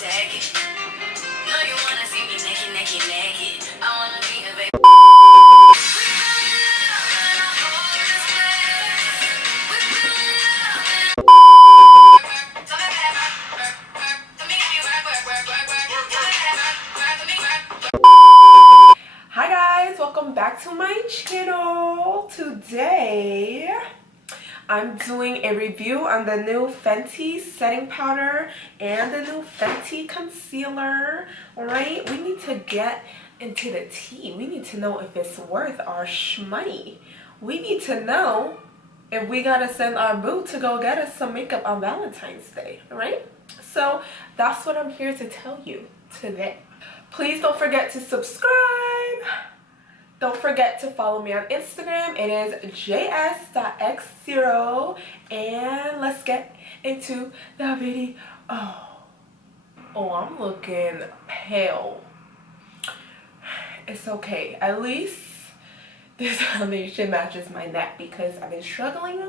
Hi guys, welcome back to my channel. Today I'm doing a review on the new Fenty setting powder and the new Fenty concealer. Alright, we need to get into the tea. We need to know if it's worth our shmoney. We need to know if we gotta send our boo to go get us some makeup on Valentine's Day. Alright, so that's what I'm here to tell you today. Please don't forget to subscribe. Don't forget to follow me on Instagram. It is js.x0. And let's get into the video. Oh, I'm looking pale. It's okay. At least this foundation matches my neck because I've been struggling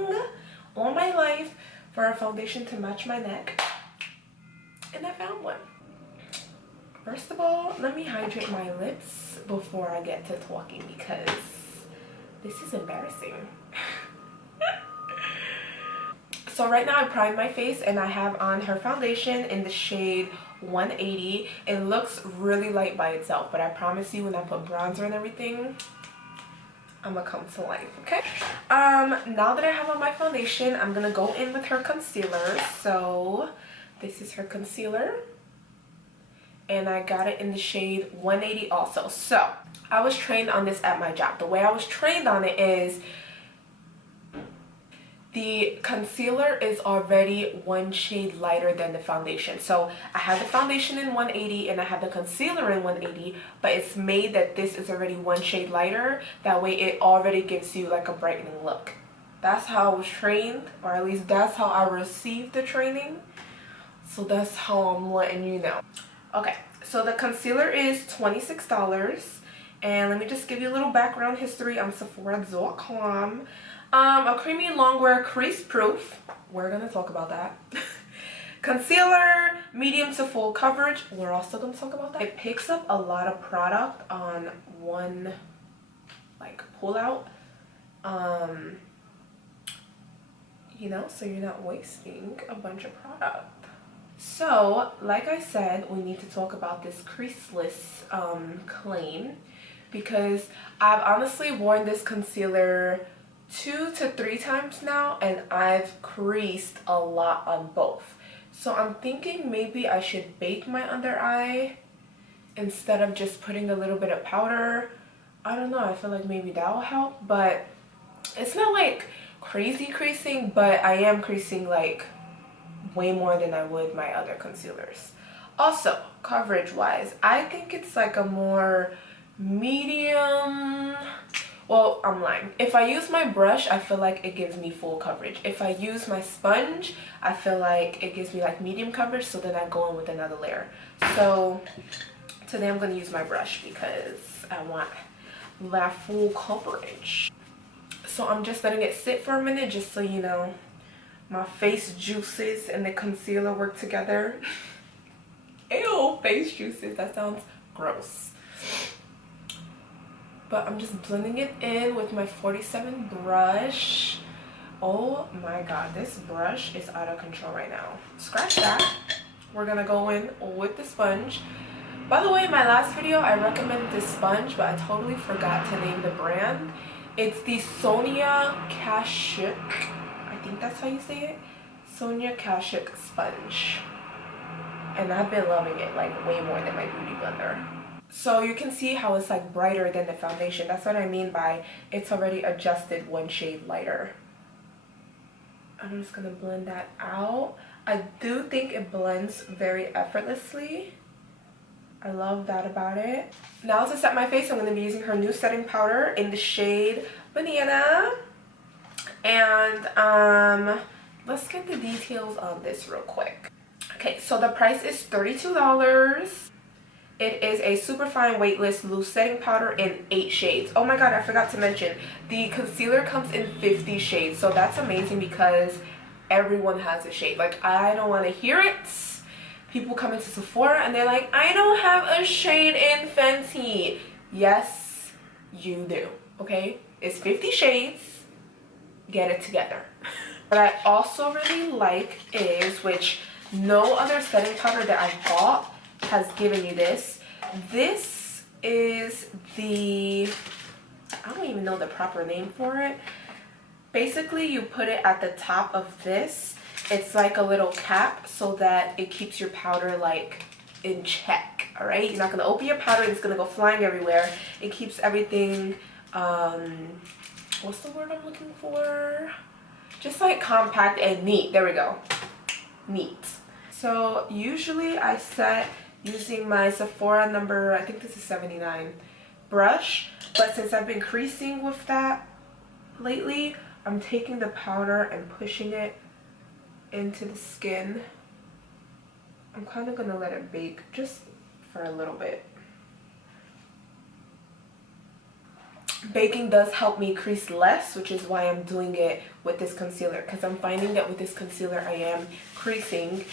all my life for a foundation to match my neck. And I found one. First of all, let me hydrate my lips before I get to talking because this is embarrassing. So right now I primed my face and I have on her foundation in the shade 180. It looks really light by itself, but I promise you when I put bronzer and everything, I'm gonna come to life, okay? Now that I have on my foundation, I'm gonna go in with her concealer. So this is her concealer. And I got it in the shade 180 also. So I was trained on this at my job. The way I was trained on it is the concealer is already one shade lighter than the foundation. So I have the foundation in 180 and I have the concealer in 180, but it's made that this is already one shade lighter. That way it already gives you like a brightening look. That's how I was trained, or at least that's how I received the training. So that's how I'm letting you know. Okay, so the concealer is $26, and let me just give you a little background history on Segarra.com. A creamy longwear crease proof, we're gonna talk about that. Concealer, medium to full coverage, we're also gonna talk about that. It picks up a lot of product on one like pull out, you know, so you're not wasting a bunch of product. So, like I said, we need to talk about this creaseless claim because I've honestly worn this concealer 2 to 3 times now and I've creased a lot on both. So I'm thinking maybe I should bake my under eye instead of just putting a little bit of powder. I don't know, I feel like maybe that will help, but it's not like crazy creasing, but I am creasing like way more than I would my other concealers. Also, coverage wise, I think it's like a more medium. Well, I'm lying. If I use my brush, I feel like it gives me full coverage. If I use my sponge, I feel like it gives me like medium coverage, so then I go in with another layer. So today I'm going to use my brush because I want that full coverage. So I'm just letting it sit for a minute just so you know my face juices and the concealer work together. Ew, face juices, that sounds gross. But I'm just blending it in with my 47 brush. Oh my god, this brush is out of control right now. Scratch that. We're gonna go in with the sponge. By the way, in my last video I recommended this sponge, but I totally forgot to name the brand. It's the Segarra.jamie, I think that's how you say it, Segarra.jamie sponge, and I've been loving it like way more than my beauty blender. So you can see how it's like brighter than the foundation. That's what I mean by it's already adjusted one shade lighter. I'm just gonna blend that out. I do think it blends very effortlessly. I love that about it. Now to set my face, I'm going to be using her new setting powder in the shade Banana. And let's get the details on this real quick. Okay, so the price is $32. It is a superfine weightless loose setting powder in 8 shades. Oh my god, I forgot to mention, the concealer comes in 50 shades. So that's amazing because everyone has a shade. Like, I don't want to hear it. People come into Sephora and they're like, I don't have a shade in Fenty. Yes, you do, okay? It's 50 shades. Get it together. What I also really like is, which no other setting powder that I've bought has given you this. This is the, I don't even know the proper name for it. Basically, you put it at the top of this. It's like a little cap so that it keeps your powder like in check, all right? You're not gonna open your powder and it's gonna go flying everywhere. It keeps everything, what's the word I'm looking for? Just like compact and neat. There we go. Neat. So usually I set using my Sephora number, I think this is 79 brush, but since I've been creasing with that lately, I'm taking the powder and pushing it into the skin. I'm kind of gonna let it bake just for a little bit. Baking does help me crease less, which is why I'm doing it with this concealer, because I'm finding that with this concealer I am creasing,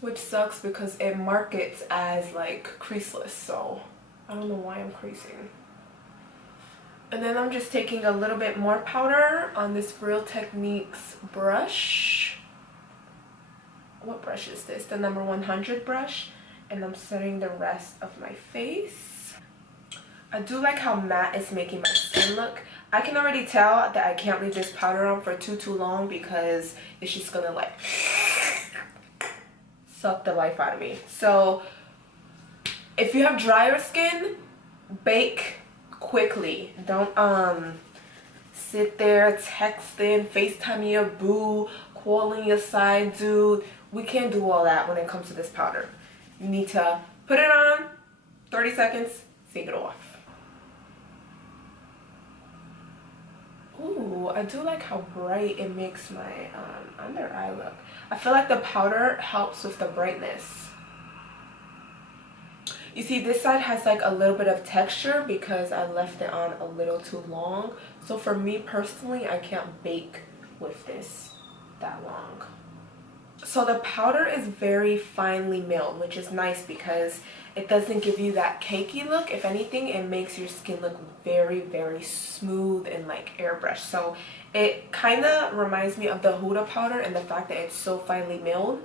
which sucks because it markets as like creaseless, so I don't know why I'm creasing. And then I'm just taking a little bit more powder on this Real Techniques brush. What brush is this? The number 100 brush. And I'm setting the rest of my face. I do like how matte it's making my skin look. I can already tell that I can't leave this powder on for too long because it's just gonna like suck the life out of me. So if you have drier skin, bake quickly. Don't sit there texting, FaceTiming your boo, calling your side dude. We can't do all that when it comes to this powder. You need to put it on, 30 seconds, take it off. Ooh, I do like how bright it makes my under eye look. I feel like the powder helps with the brightness. You see, this side has like a little bit of texture because I left it on a little too long. So for me personally, I can't bake with this that long. So the powder is very finely milled, which is nice because it doesn't give you that cakey look. If anything, it makes your skin look very smooth and like airbrushed. So it kind of reminds me of the Huda powder and the fact that it's so finely milled.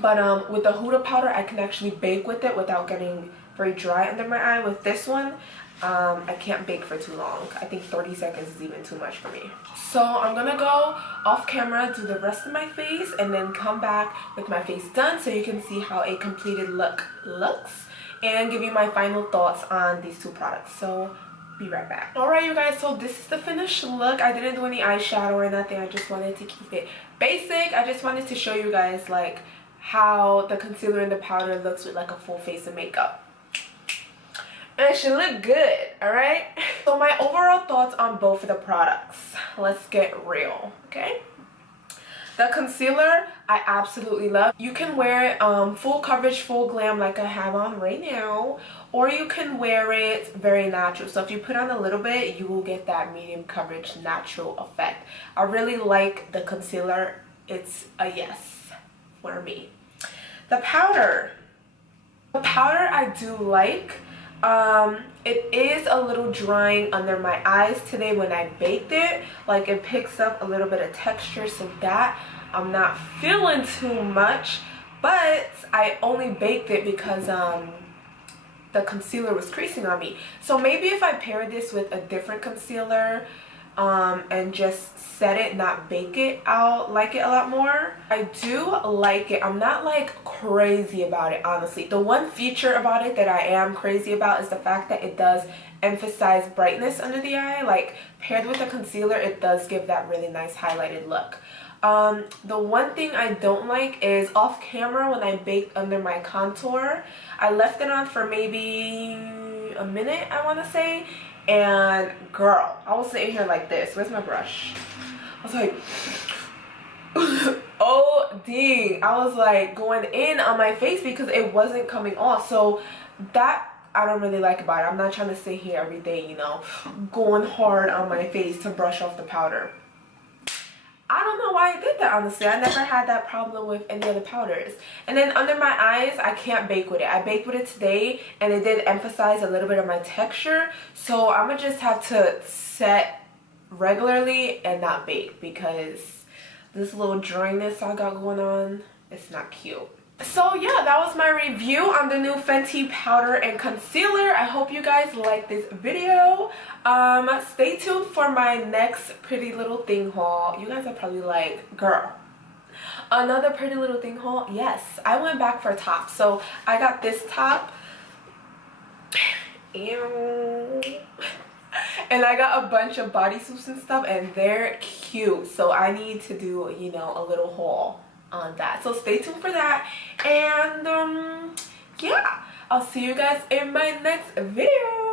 But with the Huda powder, I can actually bake with it without getting very dry under my eye. With this one, I can't bake for too long. I think 30 seconds is even too much for me. So I'm gonna go off camera, do the rest of my face, and then come back with my face done so you can see how a completed look looks and give you my final thoughts on these two products. So be right back. Alright you guys, so this is the finished look. I didn't do any eyeshadow or nothing. I just wanted to keep it basic. I just wanted to show you guys like how the concealer and the powder looks with like a full face of makeup. And it should look good, alright? So my overall thoughts on both of the products. Let's get real, okay? The concealer, I absolutely love. You can wear it full coverage, full glam like I have on right now. Or you can wear it very natural. So if you put on a little bit, you will get that medium coverage natural effect. I really like the concealer. It's a yes for me. The powder. The powder I do like. It is a little drying under my eyes today when I baked it. Like it picks up a little bit of texture, so that I'm not feeling too much. But I only baked it because the concealer was creasing on me. So maybe if I pair this with a different concealer and just set it, not bake it, I'll like it a lot more. I do like it. I'm not like crazy about it, honestly. The one feature about it that I am crazy about is the fact that it does emphasize brightness under the eye. Like paired with the concealer, it does give that really nice highlighted look. The one thing I don't like is off camera when I baked under my contour, I left it on for maybe a minute, I want to say. And girl, I was sitting here like this. Where's my brush? I was like, oh dang. I was like going in on my face because it wasn't coming off. So that I don't really like about it. I'm not trying to sit here every day, you know, going hard on my face to brush off the powder. I don't know why I did that, honestly. I never had that problem with any other powders. And then under my eyes, I can't bake with it. I baked with it today, and it did emphasize a little bit of my texture. So I'm going to just have to set regularly and not bake, because this little dryness I got going on, it's not cute. So yeah, that was my review on the new Fenty powder and concealer. I hope you guys like this video. Stay tuned for my next Pretty Little Thing haul. You guys are probably like, girl, another Pretty Little Thing haul? Yes, I went back for tops. So I got this top. Ew. And I got a bunch of bodysuits and stuff, and they're cute. So I need to do, you know, a little haul on that. So stay tuned for that. And yeah, I'll see you guys in my next video.